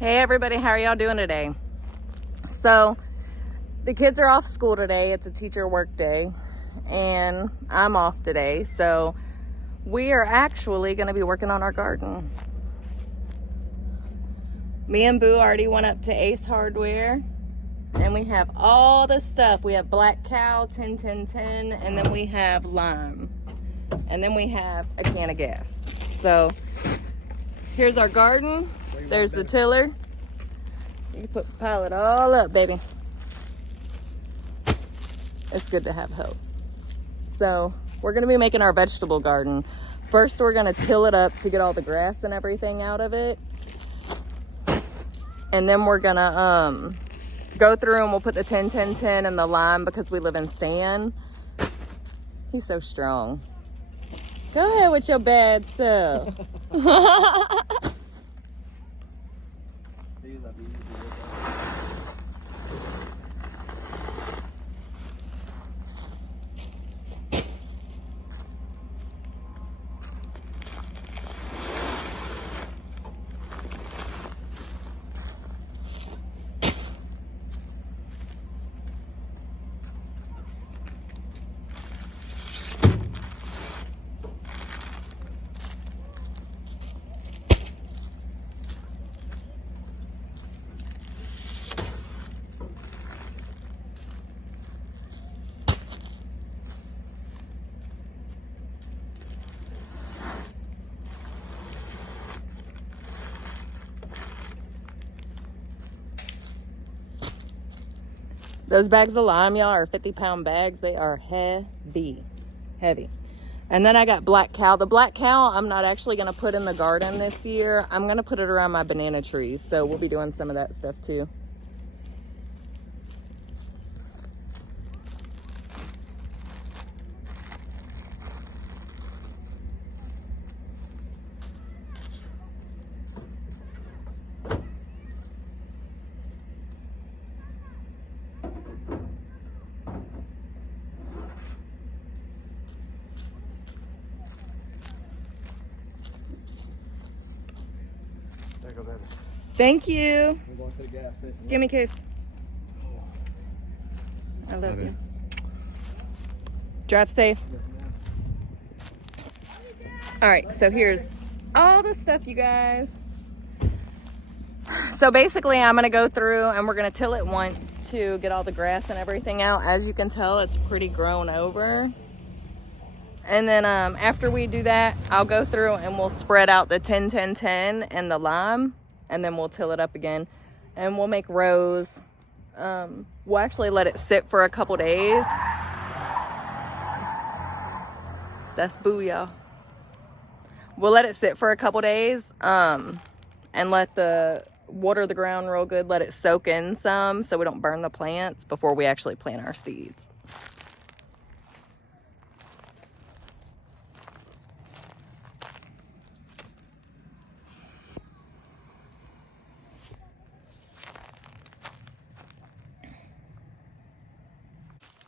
Hey everybody, how are y'all doing today? So the kids are off school today. It's a teacher work day and I'm off today. So we are actually going to be working on our garden. Me and Boo already went up to Ace Hardware and we have all the stuff. We have Black Cow, 10, and then we have lime. And then we have a can of gas. So here's our garden. There's the tiller. You can pile it all up, baby. It's good to have hope. So we're gonna be making our vegetable garden. First, we're gonna till it up to get all the grass and everything out of it. And then we're gonna go through and we'll put the 10 and the lime because we live in sand. He's so strong. Go ahead with your bad stuff. Those bags of lime, y'all, are 50-pound bags. They are heavy. And then I got Black Cow. The Black Cow, I'm not actually going to put in the garden this year. I'm going to put it around my banana trees. So we'll be doing some of that stuff too. Thank you. We're going to the gas station. Give me a kiss. I love you. Drive safe. All right, so here's all the stuff, you guys. So basically, I'm gonna go through and we're gonna till it once to get all the grass and everything out. As you can tell, it's pretty grown over. And then after we do that, I'll go through and we'll spread out the 10 and the lime, and then we'll till it up again and we'll make rows. We'll actually let it sit for a couple days. That's Boo, y'all. We'll let it sit for a couple days and let the water the ground real good, let it soak in some so we don't burn the plants before we actually plant our seeds.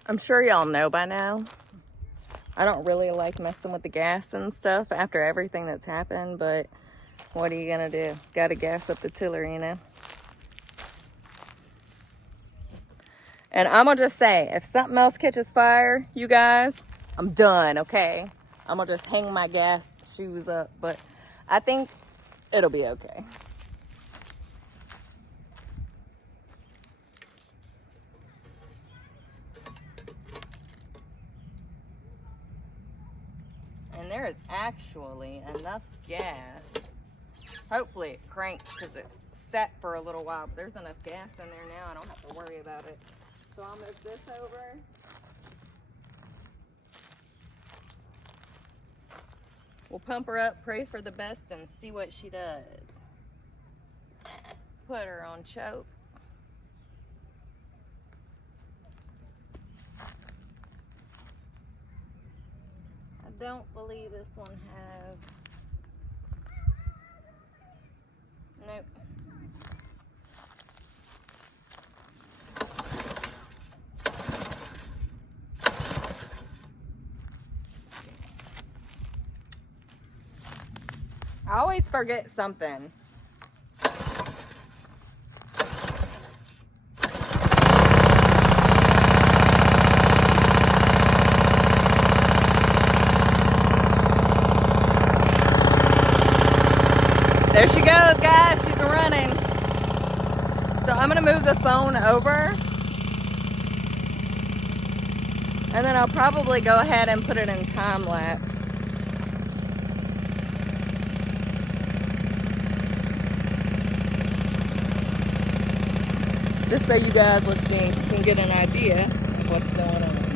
I'm sure y'all know by now, I don't really like messing with the gas and stuff after everything that's happened, but what are you gonna do? Gotta gas up the tiller, you know? And I'm gonna just say, if something else catches fire, you guys, I'm done, okay? I'm gonna just hang my gas shoes up, but I think it'll be okay. And there is actually enough gas. Hopefully it cranked because it sat for a little while, but there's enough gas in there now. I don't have to worry about it. So I'll move this over. We'll pump her up, pray for the best, and see what she does. Put her on choke. I don't believe this one has. Nope. I always forget something. There she goes, guys. She's running. So I'm gonna move the phone over, and then I'll probably go ahead and put it in time lapse. Just so you guys, let's see, can get an idea of what's going on.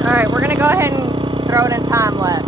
All right, we're gonna go ahead and throw it in time lapse.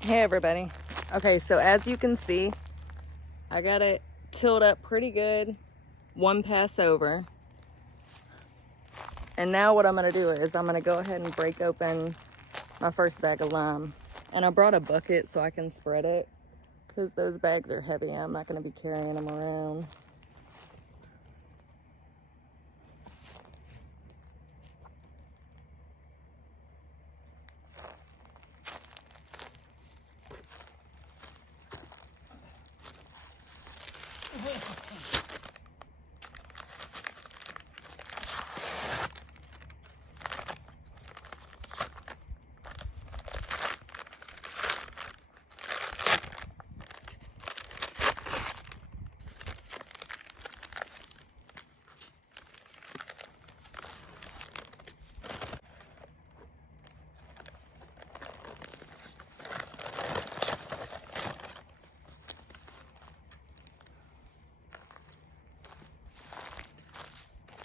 Hey everybody. Okay, so as you can see, I got it tilled up pretty good, one pass over. And now what I'm gonna do is I'm gonna go ahead and break open my first bag of lime. And I brought a bucket so I can spread it because those bags are heavy. I'm not gonna be carrying them around.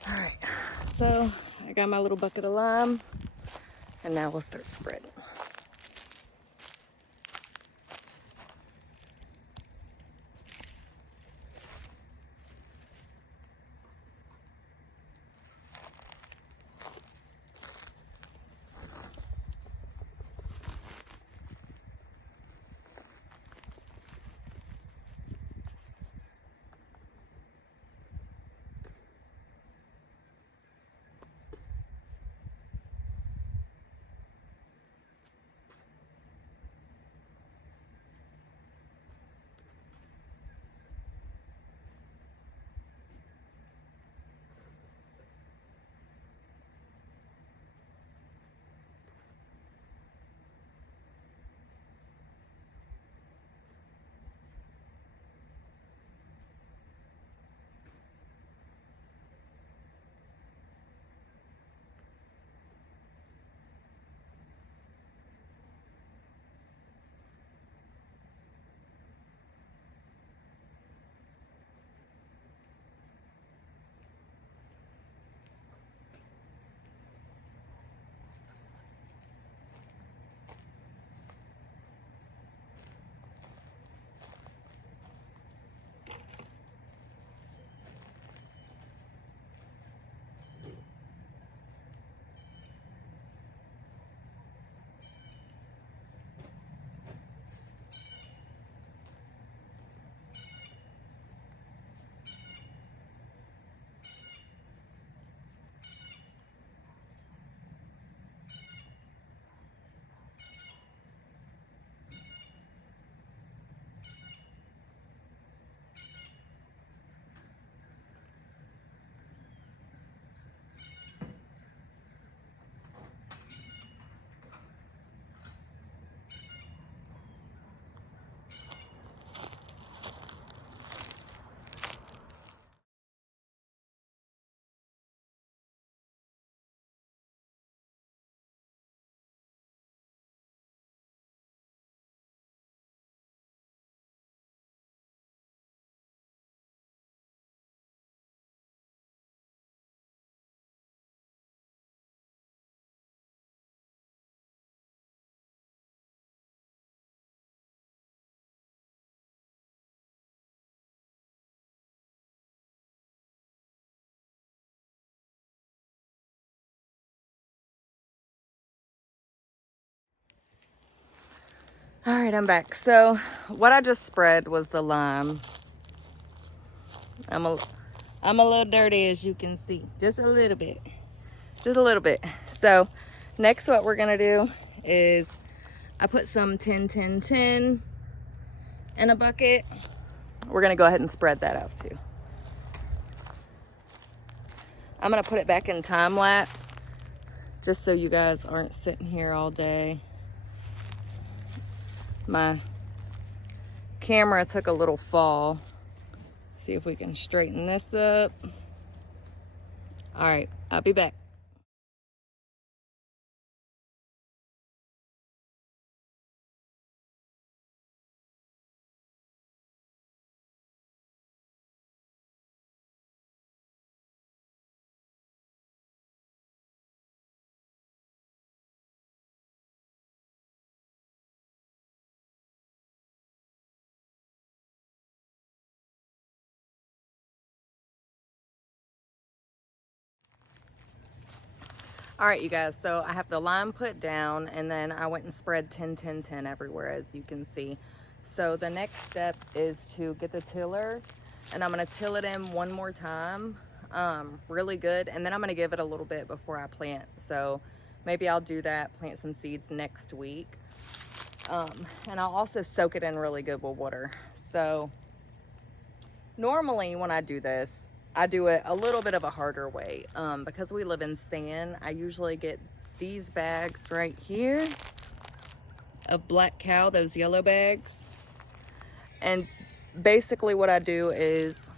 All right, so I got my little bucket of lime, and now we'll start spreading. All right, I'm back. So what I just spread was the lime. I'm a little dirty, as you can see, just a little bit, just a little bit. So next what we're gonna do is I put some 10 in a bucket. We're gonna go ahead and spread that out too. I'm gonna put it back in time lapse just so you guys aren't sitting here all day. My camera took a little fall. See if we can straighten this up. All right, I'll be back. All right, you guys, so I have the lime put down, and then I went and spread 10 10 10 everywhere, as you can see. So the next step is to get the tiller, and I'm gonna till it in one more time, really good, and then I'm gonna give it a little bit before I plant. So maybe I'll do that, plant some seeds next week. And I'll also soak it in really good with water. So normally when I do this, I do it a little bit of a harder way. Because we live in sand, I usually get these bags right here of Black Cow, those yellow bags. And basically what I do is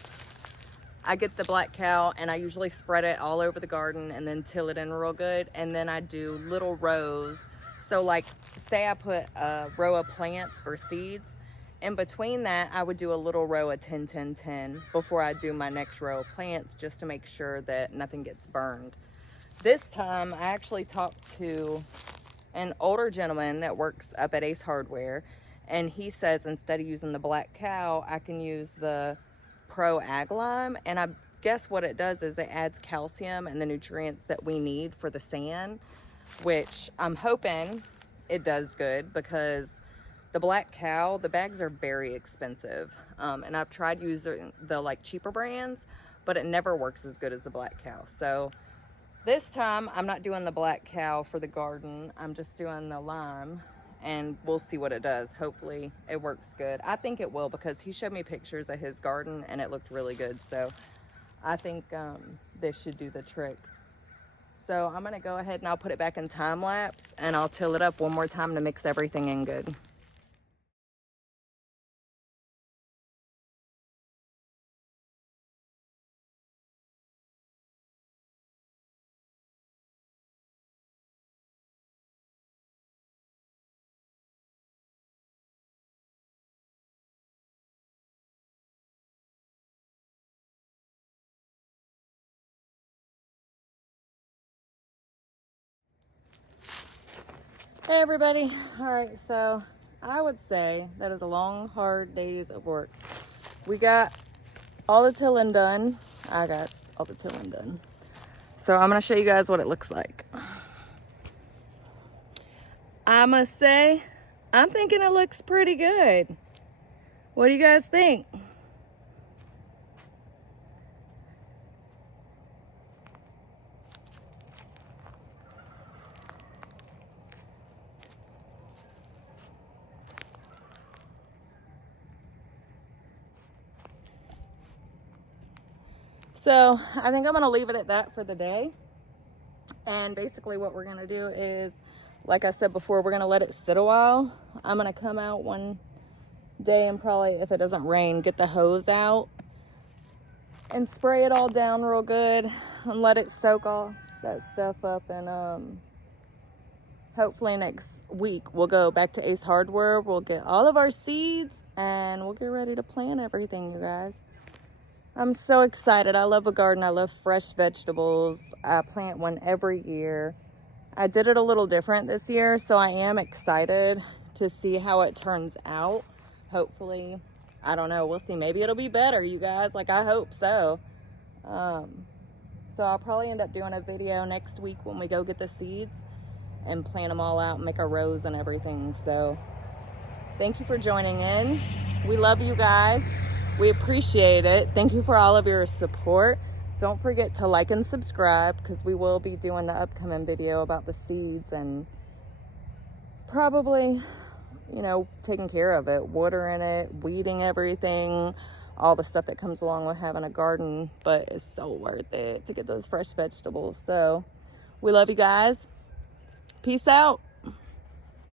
I get the Black Cow and I usually spread it all over the garden and then till it in real good. And then I do little rows. So like, say I put a row of plants or seeds. In between that, I would do a little row of 10 10 10 before I do my next row of plants, just to make sure that nothing gets burned. This time, I actually talked to an older gentleman that works up at Ace Hardware, and he says instead of using the Black Cow, I can use the Pro Ag Lime, and I guess what it does is it adds calcium and the nutrients that we need for the sand, which I'm hoping it does good, because the Black Cow, the bags are very expensive. And I've tried using the like cheaper brands, but it never works as good as the Black Cow. So this time I'm not doing the Black Cow for the garden. I'm just doing the lime, and we'll see what it does. Hopefully it works good. I think it will, because he showed me pictures of his garden and it looked really good. So I think this should do the trick. So I'm gonna go ahead and I'll put it back in time lapse, and I'll till it up one more time to mix everything in good. Hey everybody. All right, so I would say that was a long, hard days of work. We got all the tilling done. I got all the tilling done. So I'm gonna show you guys what it looks like. I must say, I'm thinking it looks pretty good. What do you guys think? So I think I'm gonna leave it at that for the day. And basically what we're gonna do is, like I said before, we're gonna let it sit a while. I'm gonna come out one day and probably, if it doesn't rain, get the hose out and spray it all down real good and let it soak all that stuff up. And hopefully next week we'll go back to Ace Hardware. We'll get all of our seeds and we'll get ready to plant everything, you guys. I'm so excited. I love a garden. I love fresh vegetables. I plant one every year. I did it a little different this year, so I am excited to see how it turns out. Hopefully, I don't know, we'll see. Maybe it'll be better, you guys. Like, I hope so. So I'll probably end up doing a video next week when we go get the seeds and plant them all out and make our rows and everything. So thank you for joining in. We love you guys. We appreciate it. Thank you for all of your support. Don't forget to like and subscribe, because we will be doing the upcoming video about the seeds and probably, you know, taking care of it, watering it, weeding everything, all the stuff that comes along with having a garden. But it's so worth it to get those fresh vegetables. So we love you guys. Peace out.